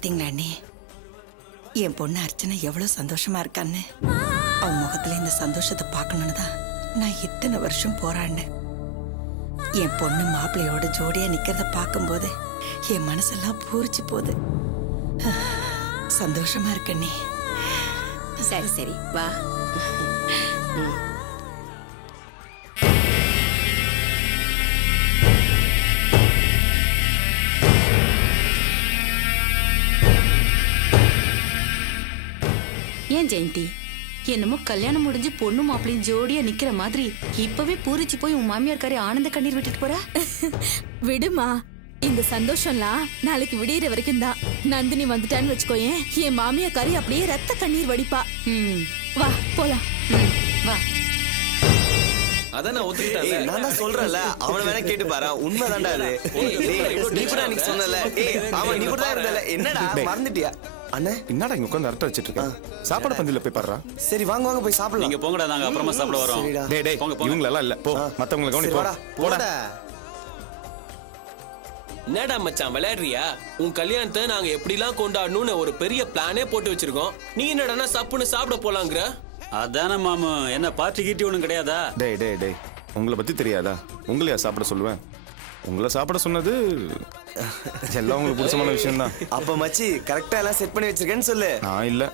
பாத்தீங்களா அண்ணி, என் பொண்ணு அர்ச்சனை எவ்வளவு சந்தோஷமா இருக்கான்னு. அவன் முகத்துல இந்த சந்தோஷத்தை பார்க்கணும்னு தான் நான் இத்தனை வருஷம் போராடினேன். என் பொண்ணு மாப்பிள்ளையோட ஜோடியா நிக்கிறத பார்க்கும்போது என் மனசெல்லாம் பூரிச்சு போகுது. சந்தோஷமா இருக்கண்ணே. சரி சரி வா. ஏன் ஜெயந்தி, என்னமோ கல்யாணம் முடிஞ்சு பொண்ணு மாப்பிளையும் ஜோடியா நிக்கிற மாதிரி இப்பவே பூரிச்சு போய் உன் மாமியார்காரி ஆனந்த கண்ணீர் விட்டுட்டு போறா? விடுமா, இந்த சந்தோஷம்லாம் நாளைக்கு விடியற வரைக்கும் தான். நந்தினி வந்துட்டான்னு வச்சுக்கோயேன், என் மாமியாக்காரி அப்படியே ரத்த கண்ணீர் வடிப்பா. வா போலாம். வா. அதான் நான் ஒத்துக்கிட்டேன். நான் தான் சொல்றேன்ல, அவன வேணா கேட்டு பாரு, உண்மைதான்டா அது. நீ கூட அன்னைக்கு சொன்னல, அவன் நீ கூட தான் இருந்தல, என்னடா மறந்துட்டியா? அண்ணே என்னடா இங்க உட்கார்ந்து அரட்டை வச்சிட்டு இருக்க? சாப்பாடு பந்தில போய் பாருடா. சரி வாங்க வாங்க போய் சாப்பிடலாம். நீங்க போங்கடா, நாங்க அப்புறமா சாப்பிட வரோம். டேய் டேய், இவங்க எல்லாம் இல்ல, போ மத்தவங்கள கவனி, போடா போடா. என்னடா மச்சான் விளையாடுறியா? உன் கல்யாணத்தை நாங்க எப்படிலாம் கொண்டாடணும்னு ஒரு பெரிய பிளானே போட்டு வச்சிருக்கோம். நீ என்னடா சப்புன்னு சாப்பிட போலாங்கிற? அதானே மாமா, என்ன பார்ட்டி கீட்டி ஒன்றும் கிடையாதா? டேய் டேய் டேய், உங்களை பத்தி தெரியாதா? உங்களையா சாப்பிட சொல்லுவேன்? உங்களை சாப்பிட சொன்னது எல்லாம் உங்களுக்கு பிடிச்சமான விஷயம் தான். அப்ப மச்சி கரெக்டா எல்லாம் செட் பண்ணி வச்சிருக்கேன்னு சொல்லு. நான் இல்ல,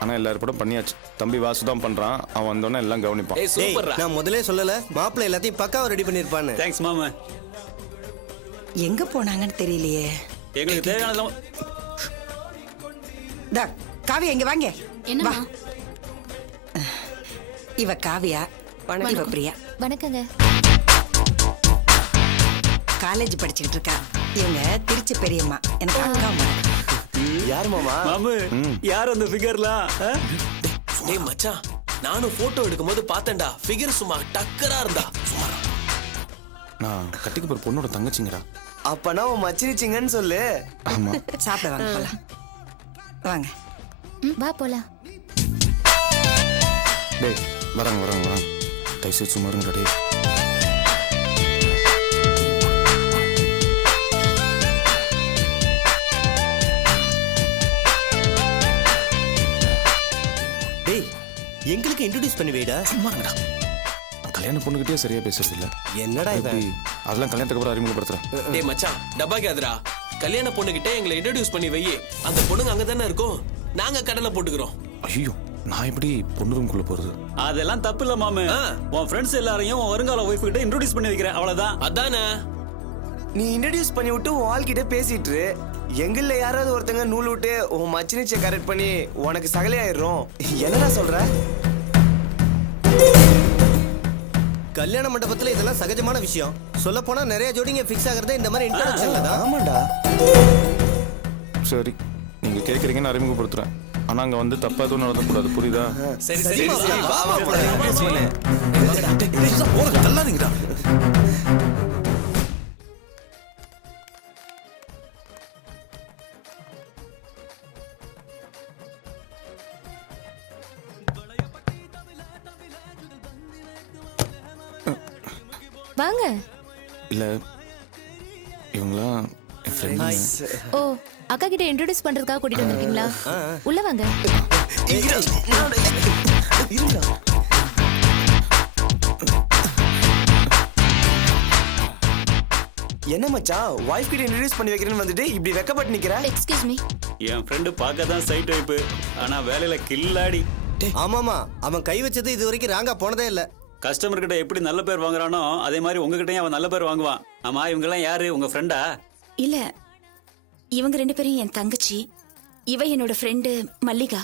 ஆனா எல்லாரும் கூட பண்ணியாச்சு. தம்பி வாசு தான் பண்றான், அவன் வந்தோடனே எல்லாம் கவனிப்பான். ஏய் சூப்பர்ரா. நான் முதல்ல சொல்லல, மாப்பிள்ளை எல்லாத்தையும் பக்காவா ரெடி பண்ணிருப்பான்னு. தேங்க்ஸ் மாமா. எங்க போனாங்கன்னு தெரியலையே. எங்களுக்கு தேவையானதெல்லாம். தா காவியா, இங்க வாங்க. என்னம்மா? இவ காவியா, இவ பிரியா. வணக்கங்க. காலேஜ் படிச்சுக்கிட்டு இருக்கா. இவங்க திருச்சி பெரியம்மா, எனக்கு அக்கா மகன். யார் மாமா? மாமு, யார் அந்த ஃபிகர்லாம்? டேய் மச்சான், நானும் போட்டோ எடுக்கும்போது பார்த்தேன்டா, ஃபிகர் சும்மா டக்கரா இருந்தா. நான் கட்டிக்க போற பொண்ணோட தங்கச்சிங்கடா. அப்பனா உன் மச்சினிச்சிங்கன்னு சொல்லு. ஆமா. சாப்பிட வாங்க போலாம். வாங்க. வா போலாம். டேய் வராங்க வராங்க வராங்க, தயவுசெய்து சும்மா இருங்கடா டேய். டேய், எங்களுக்கு இன்ட்ரோடியூஸ் பண்ணி வைடா. சும்மா இருங்கடா. நான் கல்யாண பொண்ணுகிட்டே சரியா பேசுறது இல்ல. என்னடா இது? எப்படி? அதெல்லாம் கல்யாணத்துக்கு அப்புறம் அறிமுகப்படுத்துறேன். டேய் மச்சான், டப்பா கேதுரா. கல்யாண பொண்ணுகிட்ட எங்களை இன்ட்ரோடியூஸ் பண்ணி வை. அந்த பொண்ணுங்க அங்க தானே இருக்கும், நாங்க கடனை போட்டுக்கிறோம். ஐயோ, நான் எப்படி பொண்ணு ரூம்குள்ள போறது? அதெல்லாம் தப்பு இல்ல மாமு. உன் ஃப்ரெண்ட்ஸ் எல்லாரையும் உன் வருங்கால ஒய்ஃப் கிட்ட இன்ட்ரோடியூஸ் பண்ணி வைக்கிறேன், அவ்வளவுதான். அதானே. நீ இன்ட்ரடியூஸ் பண்ணி விட்டு உன் ஆள்கிட்ட பேசிட்டு இரு. எங்கள்ல யாராவது ஒருத்தங்க நூல் விட்டு உன் மச்சினிச்சை கரெக்ட் பண்ணி உனக்கு சகலையாயிரும். என்னடா சொல்ற? கல்யாண மண்டபத்துல இதெல்லாம் சகஜமான விஷயம். சொல்ல போனா நிறைய ஜோடிங்க ஃபிக்ஸ் ஆகுறதே இந்த மாதிரி இன்ட்ரோடக்ஷன்ல தான். ஆமாண்டா. சரி, நீங்க கேக்குறீங்கன்னு அறிமுகப்படுத்துறேன். ஆனா அங்க வந்து தப்பா எதுவும் நடத்தக்கூடாது, புரியுதா? சரி சரி வா வா போலாம். தள்ளாதீங்கடா. வாங்க. இல்ல, இவங்களாம் என் ஃப்ரெண்ட்ஸ். ஓ, அக்கா கிட்ட இன்ட்ரோடியூஸ் பண்றதுக்காக கூட்டிட்டு வந்திருக்கீங்களா? உள்ள வாங்க. என்ன மச்சான், வைஃப் கிட்ட இன்ட்ரடியூஸ் பண்ணி வைக்கிறேன்னு வந்துட்டு இப்படி வெக்கப்பட்டு நிக்கிற? Excuse me. என் ஃப்ரெண்டு பார்க்க தான் சைட் வைப்பு, ஆனா வேலையில கில்லாடி. ஆமாமா, அவன் கை வச்சது இது வரைக்கும் ராங்கா போனதே இல்ல. கஸ்டமர் கிட்ட எப்படி நல்ல பேர் வாங்குறானோ அதே மாதிரி உங்ககிட்டயும் அவன் நல்ல பேர் வாங்குவான். ஆமா, இவங்க எல்லாம் யாரு? உங்க ஃப்ரெண்டா? இல்ல, இவங்க ரெண்டு பேரும் என் தங்கச்சி. இவ என்னோட ஃப்ரெண்டு மல்லிகா.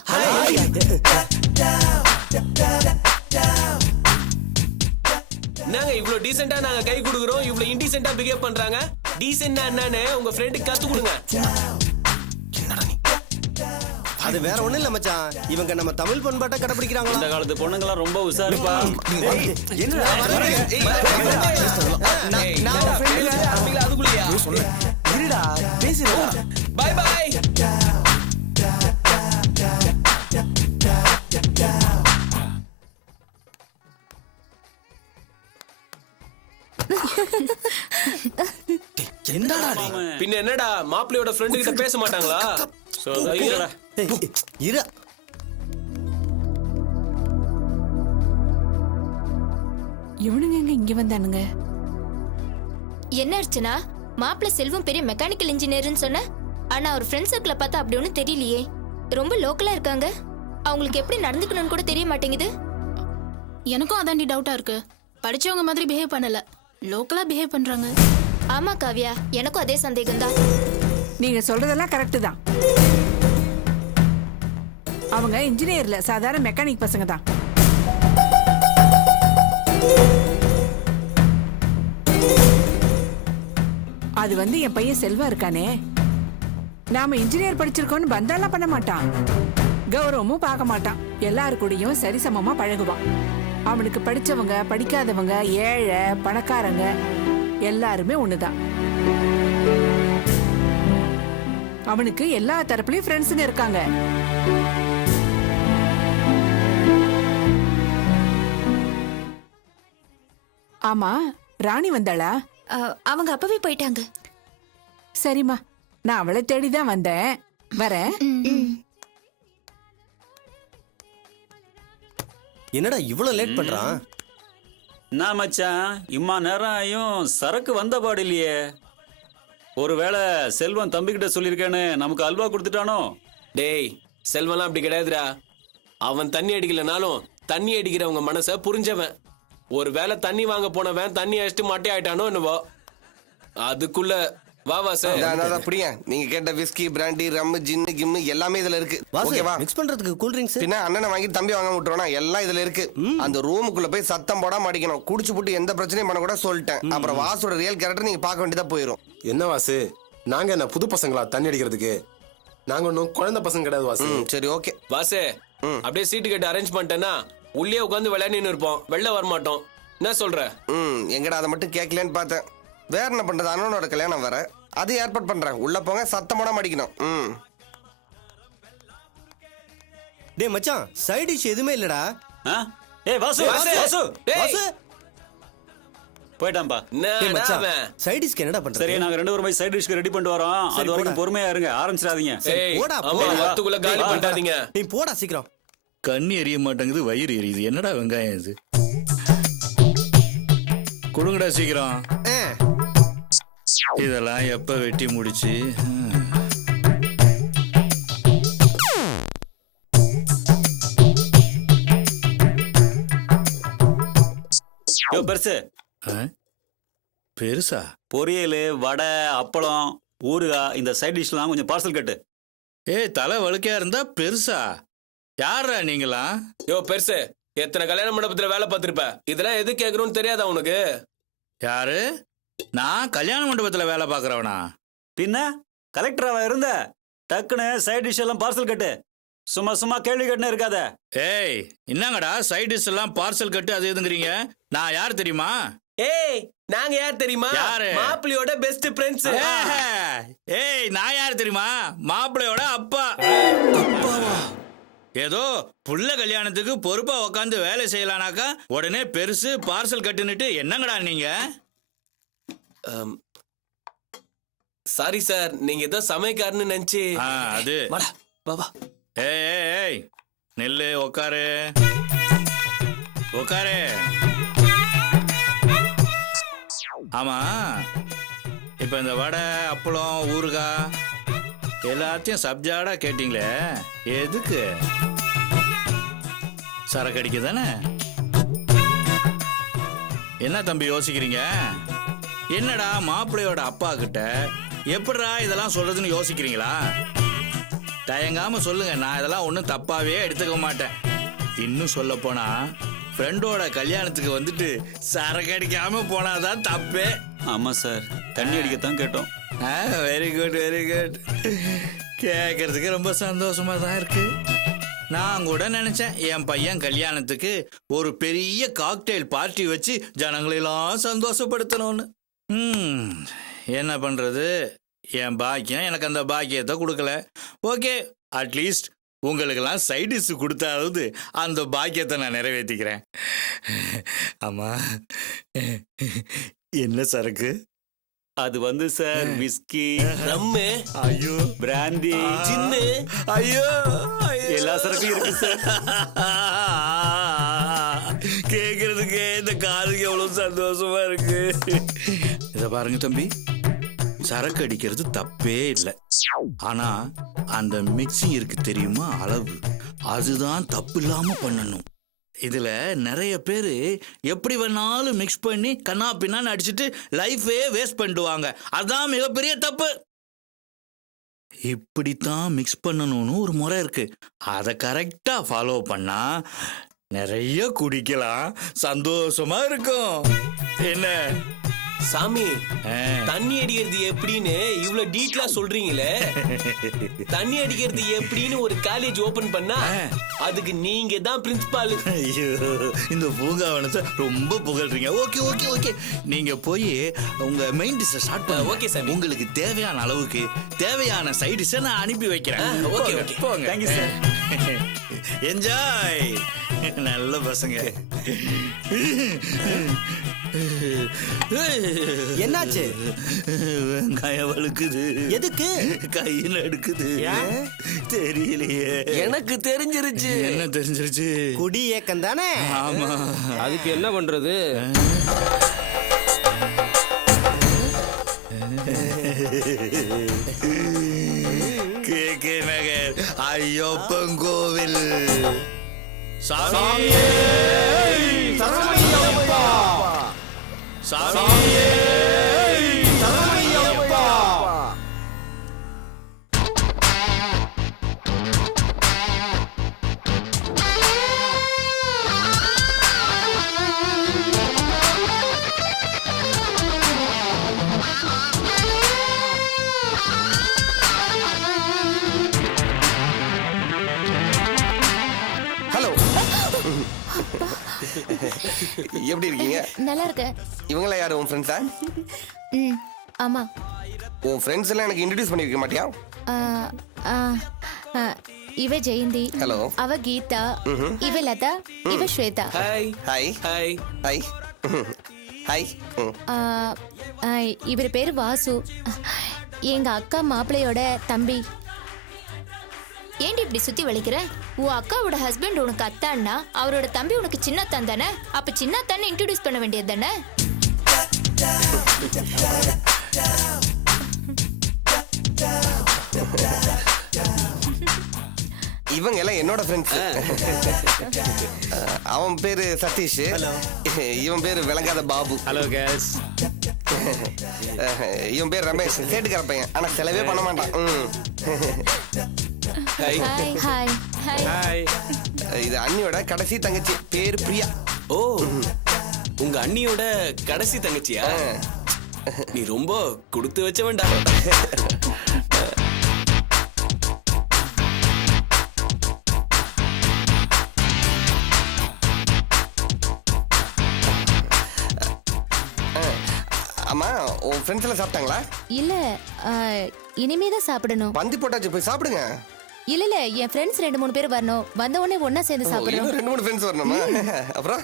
நாங்க இவ்ளோ டீசென்ட்டா நாங்க கை கொடுக்குறோம், இவ்ளோ இன்டீசென்ட்டா பிஹேவ் பண்றாங்க. டீசென்ட்டா என்னன்னு உங்க ஃப்ரெண்டுக்கு கத்து கொடுங்க. அது வேற ஒண்ணும் இல்ல மச்சான், இவங்க நம்ம தமிழ் பண்பாட்டை கடைபிடிக்கிறாங்களா? இந்த காலத்து பொண்ணுங்களாம் ரொம்ப உஷாருப்பா. என்னடா நான் உன் friend இல்ல, தம்பிங்களா அதுக்குள்ளயா? இருடா பேசுடா. Bye bye. என்னடா பின்ன என்னடா, மாப்பிள்ளையோட ஃப்ரெண்டு கிட்ட பேச மாட்டாங்களா? ஐயோடா. இரு. இவனுங்க எங்க இங்க வந்தானுங்க? என்ன அர்ச்சனா, மாப்பிள்ள செல்வம் பெரிய மெக்கானிக்கல் இன்ஜினியர்னு சொன்ன, ஆனா அவர் ஃப்ரெண்ட் சர்க்கிளை பார்த்தா அப்படி ஒன்றும் தெரியலையே. ரொம்ப லோக்கலா இருக்காங்க. அவங்களுக்கு எப்படி நடந்துக்கணும்னு கூட தெரிய மாட்டேங்குது. எனக்கும் அதாண்டி டவுட்டா இருக்கு. படிச்சவங்க மாதிரி பிஹேவ் பண்ணல, லோக்கலா பிஹேவ் பண்றாங்க. ஆமா காவ்யா, எனக்கும் அதே சந்தேகம் தான். நீங்க சொல்றதெல்லாம் கரெக்ட் தான். அவங்க இன்ஜினியர்ல சாதாரண மெக்கானிக் பசங்க தான். அது வந்து என் பையன் செல்வா இருக்கானே, நாம இன்ஜினியர் படிச்சிருக்கோம்னு பந்தாலாம் பண்ண மாட்டான், கௌரவமும் பார்க்க மாட்டான், எல்லாரு கூடயும் சரிசமமா பழகுவான். அவனுக்கு படிச்சவங்க படிக்காதவங்க ஏழை பணக்காரங்க எல்லாருமே ஒண்ணுதான். அவனுக்கு எல்லா தரப்புலயும் ஃப்ரெண்ட்ஸுங்க இருக்காங்க. ஆமா, ராணி வந்தாளா? அவங்க அப்பவே போயிட்டாங்க. சரிம்மா, நான் அவளை தேடிதான் வந்தேன். வரேன். என்னடா இவ்வளவு லேட் பண்றான்? நான் மச்சான், இம்மா நேரம் ஆயும் சரக்கு வந்த பாடு இல்லையே. ஒருவேளை செல்வம் தம்பிக்கிட்ட சொல்லியிருக்கேன்னு நமக்கு அல்வா கொடுத்துட்டானோ? டேய், செல்வம்லாம் அப்படி கிடையாதுடா. அவன் தண்ணி அடிக்கலனாலும் தண்ணி அடிக்கிறவங்க மனசை புரிஞ்சவன். ஒருவேளை தண்ணி வாங்க போனவன் தண்ணி அடிச்சுட்டு மட்டை ஆயிட்டானோ என்னவோ. அதுக்குள்ள வா வாசு. அதான் புரியா, நீங்க கேட்ட விஸ்கி பிராண்டி ரம் ஜின்னு கிம்மு எல்லாமே இதுல இருக்கு. ஓகேவா? மிக்ஸ் பண்றதுக்கு கூல் ட்ரிங்க்ஸ் பின்ன அண்ணனை வாங்கி தம்பி வாங்க விட்டுருவானா, எல்லாம் இதுல இருக்கு. அந்த ரூமுக்குள்ள போய் சத்தம் போடாம அடிக்கணும். குடிச்சு புட்டு எந்த பிரச்சனையும் பண்ண கூட சொல்லிட்டேன். அப்புறம் வாசோட ரியல் கேரக்டர் நீங்க பார்க்க வேண்டியதா போயிடும். என்ன வாசு, நாங்க என்ன புது பசங்களா தண்ணி அடிக்கிறதுக்கு? நாங்க ஒன்னும் குழந்தை பசங்க கிடையாது வாசு. சரி ஓகே வாசு, அப்படியே சீட்டு கட்டு அரேஞ்ச் பண்ணிட்டேன்னா உள்ளே உட்காந்து விளையாடின்னு இருப்போம், வெளில வரமாட்டோம். என்ன சொல்ற? எங்கடா அதை மட்டும் கேட்கலன்னு பார்த்தேன். வேற என்ன பண்றது, அண்ணனோட கல்யாணம் வேற, அது ஏற்பாடு பண்றேன். உள்ள போங்க, சத்தம் போடாம அடிக்கணும். டேய் மச்சான், சைடு டிஷ் எதுவுமே இல்லடா. ஏய் வாசு, வாசு வாசு போயிட்டான்பா. டேய் மச்சான், சைடு டிஷ்க்கு என்னடா பண்றது? சரி, நாங்க ரெண்டு பேரும் போய் சைடு டிஷ்க்கு ரெடி பண்ணிட்டு வரோம். அது வரைக்கும் பொறுமையா இருங்க, ஆரம்பிச்சிடாதீங்க. போடா வாத்துக்குள்ள காலி பண்ணிட்டாதீங்க. நீ போடா சீக்கிரம். கண்ணு எரிய மாட்டேங்குது, வயிறு எரியுது. என்னடா வெங்காயம் இது? கொடுங்கடா சீக்கிரம். இதெல்லாம் எப்ப வெட்டி முடிச்சு? பெருசு பெருசா? பொரியல், வடை, அப்பளம், ஊறுகாய், இந்த சைட் டிஷ்லாம் கொஞ்சம் பார்சல் கட்டு. ஏய், தலை வழுக்கையா இருந்தா பெருசா? யாரா நீங்களா? யோ பெருசு, எத்தனை கல்யாண மண்டபத்துல வேலை பார்த்திருப்ப, இதெல்லாம் எது கேக்குறோம்னு தெரியாதா உனக்கு? யாரு? நான் கல்யாண மண்டபத்துல வேலை பாக்குறவனா? பின்ன கலெக்டராவா இருந்த? டக்குன்னு சைட் டிஷ் எல்லாம் பார்சல் கட்டு. சும்மா சும்மா கேள்வி கட்டுன்னு இருக்காத. ஏய், என்னங்கடா சைட் டிஷ் எல்லாம் பார்சல் கட்டு அது எதுங்கிறீங்க? நான் யார் தெரியுமா? ஏய், நாங்க யார் தெரியுமா? யாரு? மாப்பிள்ளையோட பெஸ்ட் ஃப்ரெண்ட்ஸ். ஏய், நான் யார் தெரியுமா? மாப்பிள்ளையோட அப்பா. ஏதோ புள்ள கல்யாணத்துக்கு பொறுப்பா உக்காந்து வேலை செய்யலானாக்கா உடனே பெருசு பார்சல் கட்டுன்னுட்டு என்னங்கடா நீங்க? சாரி சார், நீங்க ஏதோ சமைக்காருன்னு நினைச்சு. அது வாடா, வா வா. ஏய், நெல்லு, உக்காரு உக்காரு. ஆமா, இப்ப இந்த வடை, அப்பளம், ஊறுகாய் எல்லாத்தையும் சப்ஜாடா கேட்டீங்களே, எதுக்கு? சரக்கு அடிக்க தானே? என்ன தம்பி யோசிக்கிறீங்க? என்னடா மாப்பிள்ளையோட அப்பா கிட்ட எப்படிடா இதெல்லாம் சொல்றதுன்னு யோசிக்கிறீங்களா? தயங்காம சொல்லுங்க, நான் இதெல்லாம் ஒன்றும் தப்பாவே எடுத்துக்க மாட்டேன். இன்னும் சொல்ல போனா ஃப்ரெண்டோட கல்யாணத்துக்கு வந்துட்டு சரக்கு அடிக்காம போனாதான் தப்பே. ஆமா சார், தண்ணி அடிக்கத்தான் கேட்டோம். Very good, very good. கேட்கறதுக்கு ரொம்ப சந்தோஷமா தான் இருக்கு. நான் கூட நினைச்சேன் என் பையன் கல்யாணத்துக்கு ஒரு பெரிய காக்டெயில் பார்ட்டி வச்சு ஜனங்களெல்லாம் சந்தோஷப்படுத்தணும்னு. என்ன பண்றது, என் பாக்கியம் எனக்கு அந்த பாக்கியத்தை கொடுக்கல. ஓகே, அட்லீஸ்ட் உங்களுக்கெல்லாம் சைட் டிஷ் கொடுத்தாவது அந்த பாக்கியத்தை நான் நிறைவேற்றிக்கிறேன். ஆமா, என்ன சரக்கு? அது வந்து சார் விஸ்கி, ரம்மு, ஐயோ, பிராந்தி, ஜின்னு. ஐயோ, எல்லா சரக்கும் இருக்கு சார். கேக்குறதுக்கு இந்த காதுக்கு எவ்வளவு சந்தோஷமா இருக்கு. இத பாருங்க தம்பி, சரக்கு அடிக்கிறது தப்பே இல்லை. ஆனா அந்த மிக்சிங் இருக்கு தெரியுமா, அளவு, அதுதான் தப்பு இல்லாம பண்ணணும். இதுல நிறைய பேரு எப்படி வேணாலும் மிக்ஸ் பண்ணி கண்ணா பின்னான்னு அடிச்சுட்டு லைஃபே வேஸ்ட் பண்ணிடுவாங்க. அதான் மிகப்பெரிய தப்பு. இப்படித்தான் மிக்ஸ் பண்ணணும்னு ஒரு முறை இருக்கு. அதை கரெக்டா ஃபாலோ பண்ணா நிறைய குடிக்கலாம், சந்தோஷமா இருக்கும். என்ன சாமி, தண்ணி அடிக்கிறது எப்படின்னு இவ்வளவு டீட்டெயிலா சொல்றீங்களே. தண்ணி அடிக்கிறது எப்படின்னு ஒரு காலேஜ் ஓபன் பண்ணா அதுக்கு நீங்க தான் பிரின்சிபால். ஐயோ, இந்த பூங்காவனத்தை ரொம்ப புகழ்றீங்க. ஓகே ஓகே ஓகே, நீங்க போய் உங்க மெயின் டிஷ் ஸ்டார்ட் பண்ணுங்க. Okay sir. உங்களுக்கு தேவையான அளவுக்கு தேவையான சைட் டிஷ் நான் அனுப்பி வைக்கிறேன். ஓகே போங்க, ஓகே, போங்க. Thank you sir. என்ஜாய். நல்ல பசங்க. என்னாச்சு? வெங்காயம் வழுக்குது. எதுக்கு? கையில எடுக்குது. தெரியலையே. எனக்கு தெரிஞ்சிருச்சு. என்ன தெரிஞ்சிருச்சு? குடி ஏக்கம் தானே. ஆமா. அதுக்கு என்ன பண்றது? KK நகர் ஐயப்பன் கோவில். சாமியே சரணமையப்பா. சாமியே சரணமையப்பா. ஹலோ, எப்படி இருக்கீங்க? நல்லா இருக்க. இவங்கள யாரு, உன் ஃப்ரெண்ட்ஸா? ம், ஆமா. உன் ஃப்ரெண்ட்ஸ் எல்லாம் எனக்கு இன்ட்ரடியூஸ் பண்ணி வைக்க மாட்டியா? இவ ஜெயந்தி. ஹலோ. அவ கீதா. இவ லதா. இவ Swetha. Hi hi hi hi hi. இவர் பேரு வாசு, எங்க அக்கா மாப்பிள்ளையோட தம்பி. ஏண்டி இப்படி சுத்தி வளைக்கிற? உன் அக்காவோட ஹஸ்பண்ட் உனக்கு அத்தான்னா அவரோட தம்பி உனக்கு சின்னத்தான் தானே? அப்ப சின்னத்தான்னு இன்ட்ரோடியூஸ் பண்ண வேண்டியது தானே? இவங்க எல்லாம் என்னோட ஃப்ரெண்ட்ஸ். அவன் பேரு சதீஷ். இவன் பேரு விளங்காத பாபு. Hello case. இவன் பேர் ரமேஷ், சேட்டுக்கார பையன், ஆனா செலவே பண்ண மாட்டான். Hi hi hi. ஹாய். இது அண்ணியோட கடைசி தங்கச்சி, பேரு பிரியா. ஓ, உங்க அண்ணியோட கடைசி தங்கச்சியா? நீ ரொம்ப கொடுத்து வச்ச வேண்டாம். ஆமா, உன் ஃப்ரெண்ட்ஸ் எல்லாம் சாப்பிட்டாங்களா? இல்ல, இனிமேதான் சாப்பிடணும். பந்தி போட்டாச்சு, போய் சாப்பிடுங்க. இல்ல இல்ல, என் ஃப்ரெண்ட்ஸ் 2-3 பேர் வரணும். வந்த உடனே ஒண்ணா சேர்ந்து சாப்பிடுறோம். 2-3 ஃப்ரெண்ட்ஸ் வரணுமா? அப்புறம்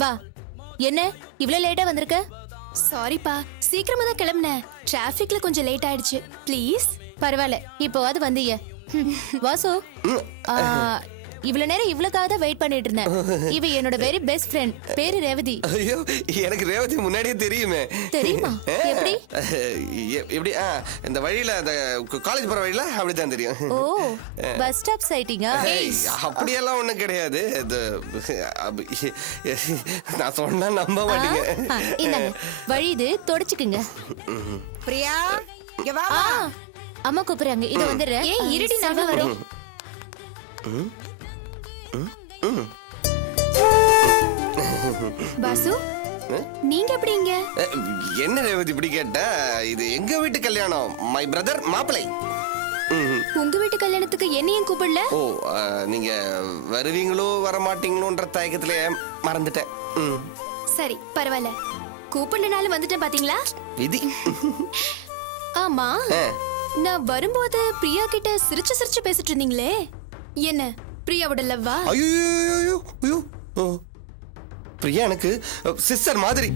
வா. என்ன இவ்ளோ லேட்டா வந்திருக்க? சாரிப்பா, சீக்கிரமா தான் கிளம்புனேன். டிராஃபிக்ல கொஞ்சம் லேட் ஆயிடுச்சு. ப்ளீஸ். பரவாயில்ல, இப்போவாது வந்தீங்க. வாசு இவ்வளவு நேரம் இவ்வளவுக்காக தான் வெயிட் பண்ணிட்டு இருந்தேன். இவ என்னோட வெரி பெஸ்ட் ஃப்ரெண்ட், பேரு ரேவதி. ஐயோ எனக்கு ரேவதி முன்னாடியே தெரியுமே. தெரியுமா? எப்படி? எப்படி இந்த வழியில அந்த காலேஜ் போற வழியில அப்படிதான் தெரியும். ஓ, பஸ் ஸ்டாப் சைட்டிங்கா? அப்படியெல்லாம் ஒண்ணும் கிடையாது. நான் சொன்னா நம்ப மாட்டீங்க. இந்தாங்க வழி, இது தொடச்சுக்குங்க. பிரியா இங்க வா. அம்மா கூப்பிடுறாங்க, இத வந்துடுறேன். ஏன் இருடி நாங்க வரோம். பாசு, நீங்க எப்படி இங்க? என்ன ரேவதி இப்படி கேட்ட? இது எங்க வீட்டு கல்யாணம். மை பிரதர் மாப்பிளை. உங்க வீட்டு கல்யாணத்துக்கு என்னையும் கூப்பிடல? ஓ, நீங்க வருவீங்களோ வர மாட்டீங்களோன்ற தயக்கத்திலே மறந்துட்டேன். சரி பரவாயில்ல, கூப்பிடலனாலும் வந்துட்டேன் பாத்தீங்களா? விதி. ஆமா, நான் வரும்போது பிரியா கிட்ட சிரிச்சு சிரிச்சு பேசிட்டு இருந்தீங்களே, என்ன பிரியாவோட லவ்வா? ஐயோ, பிரியா எனக்கு சிஸ்டர் மாதிரி.